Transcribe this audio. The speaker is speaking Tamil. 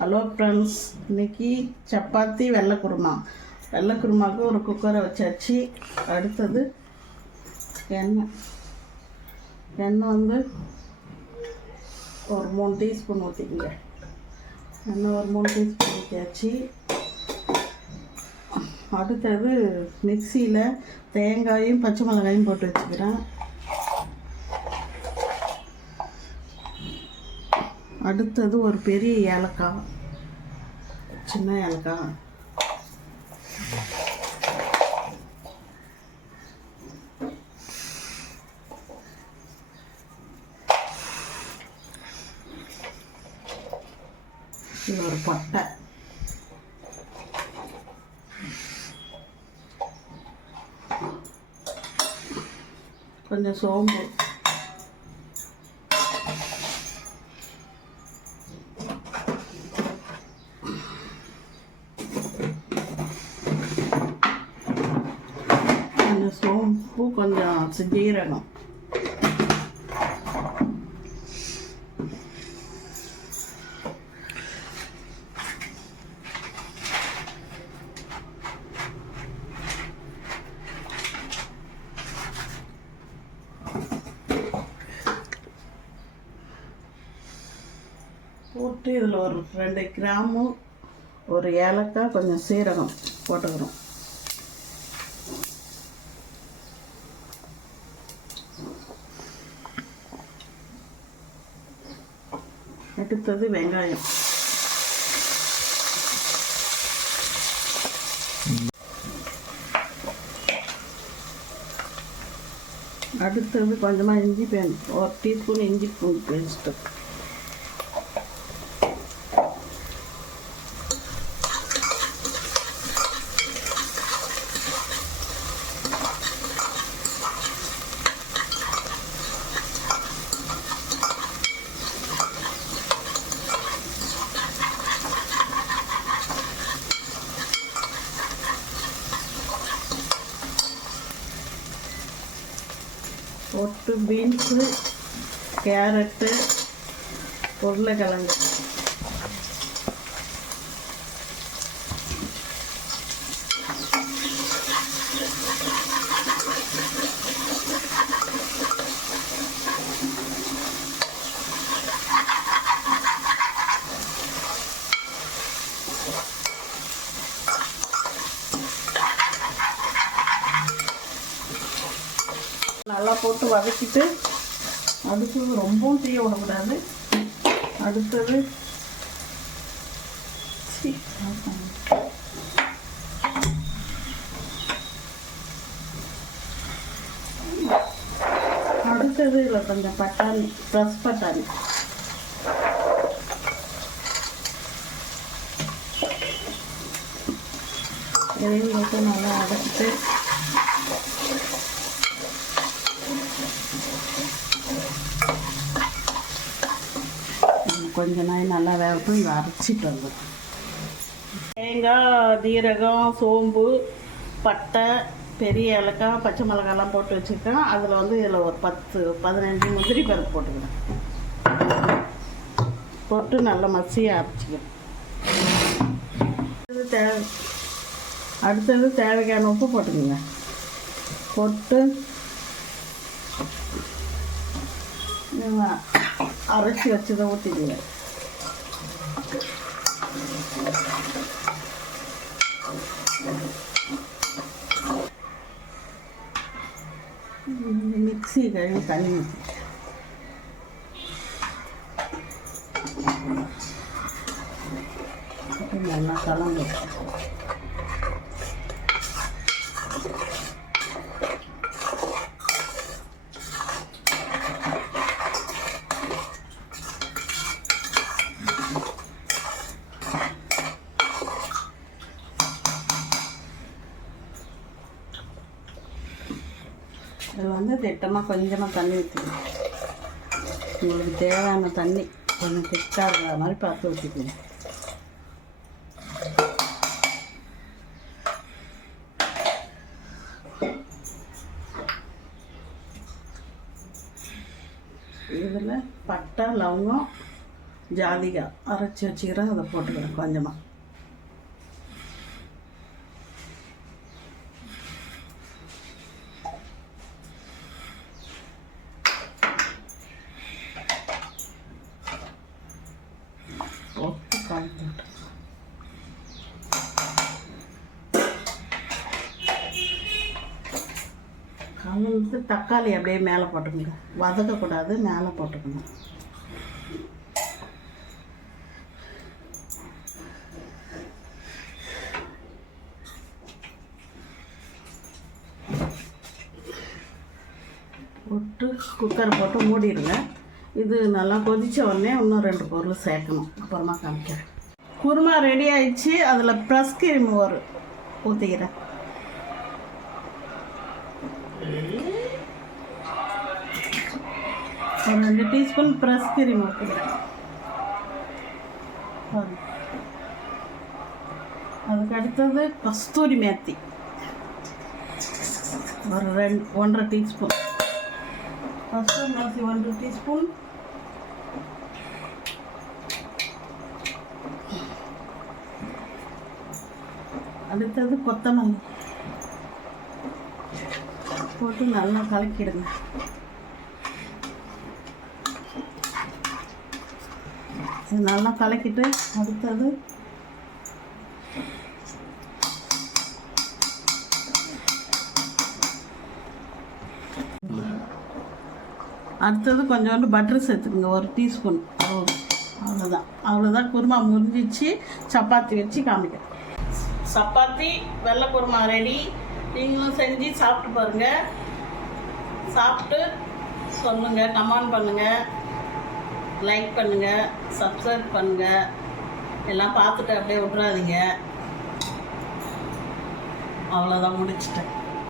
ஹலோ ஃப்ரெண்ட்ஸ் இன்னைக்கு சப்பாத்தி வெள்ளை குருமா. ஒரு குக்கரை வச்சாச்சு. அடுத்தது எண்ணெய். எண்ணெய் வந்து ஒரு மூணு டீஸ்பூன் ஊற்றிக்கங்க எண்ணெய் ஒரு மூணு டீஸ்பூன் ஊற்றியாச்சு அடுத்தது மிக்சியில் தேங்காயும் பச்சை மிளகாயும் போட்டு வச்சுக்கிறேன். அடுத்தது ஒரு பெரிய ஏலக்காய். சின்ன ஏலக்காய். இது ஒரு பட்டை. கொஞ்சம் சோம்பு. சோம்பு கொஞ்சம் சீரகம் போட்டு இதில் ஒரு ரெண்டு கிராமும் ஒரு ஏலக்காய் கொஞ்சம் சீரகம் போட்டுக்கிறோம் அடுத்தது வெங்காயம். அடுத்தது கொஞ்சமாக இஞ்சி பேன் ஒரு டீஸ்பூன் இஞ்சி பூண்டு பேஸ்ட்டு போட்டு பீன்ஸு கேரட்டு உருளைக்கிழங்கு. நல்லா போட்டு வதக்கிட்டு அடுத்தது ரொம்பவும் தீய விடக்கூடாது அடுத்தது அடுத்தது இதில் கொஞ்சம் பட்டாணி ப்ரெஸ் பட்டாணி. இதையும் போட்டு நல்லா அடைச்சிட்டு கொஞ்ச நாள் நல்லா வேகட்டும் இதை அரைச்சிட்டு வந்துடும் தேங்காய் ஜீரகம் சோம்பு பட்டை பெரிய ஏலக்காய் பச்சை மிளகாலாம் போட்டு வச்சுருக்கேன். அதில் வந்து இதில் ஒரு பத்து பதினஞ்சு முந்திரி பருப்பு போட்டுக்கிறேன். போட்டு நல்லா மசியாக அரைச்சிக்கிறேன். அடுத்தது தேவை அடுத்தது தேவையான உப்பு போட்டுக்கோங்க. போட்டு അരച്ച് വെച്ചത് കൂട്ടിരിക്കുക മിക്സി കഴുകി കഴുകി മണ്ണക്കളം വെക്കാം திட்டமாக கொஞ்சமாக தண்ணி ஊற்றிக்கணும் உங்களுக்கு தேவையான தண்ணி கொஞ்சம் திக்காக இருக்கிற மாதிரி பார்த்து ஊற்றிக்கணும் இதில் பட்டை லவங்கம் ஜாதிகா அரைச்சி வச்சுக்கிறேன். அதை போட்டுக்கிறேன் கொஞ்சமாக கலந்து தக்காளி அப்படியே மேலே போட்டுக்கோங்க வதக்கக்கூடாது மேலே போட்டுக்கணும். போட்டு குக்கர் போட்டு மூடிடுங்க. இது நல்லா கொதிச்ச உடனே இன்னும் ரெண்டு பொருள் சேர்க்கணும். அப்புறமா காமிக்கிறேன். குருமா ரெடி ஆயிடுச்சு. அதில் ப்ரெஸ் கிரீம் ஒரு ஊற்றிக்கிறேன் ஒரு ரெண்டு டீஸ்பூன் ப்ரெஸ் கிரீம் ஊற்றிக்கிறேன் பாருங்க. அதுக்கு அடுத்தது கஸ்தூரி மேத்தி. ஒரு ரெண்டு ஒன்றரை டீஸ்பூன். கஸ்தூரி மேத்தி ஒன்றரை டீஸ்பூன். அடுத்தது கொத்தமல்லி. போட்டு நல்லா கலக்கிடுங்க. இது நல்லா கலக்கிட்டு அடுத்தது அடுத்தது கொஞ்சோண்டு பட்டர் சேர்த்துக்குங்க. ஒரு டீஸ்பூன் அவ்வளோ அவ்வளோதான் அவ்வளோதான் குருமா முறிஞ்சிச்சு சப்பாத்தி வச்சு காமிக்கிறேன். சப்பாத்தி வெள்ளை குருமா ரெடி நீங்களும் செஞ்சு சாப்பிட்டு பாருங்கள் சாப்பிட்டு சொல்லுங்கள் கமாண்ட் பண்ணுங்கள் லைக் பண்ணுங்கள் சப்ஸ்கிரைப் பண்ணுங்கள் எல்லாம் பார்த்துட்டு அப்படியே விட்றாதீங்க அவ்வளோதான் முடிச்சிட்டேன்.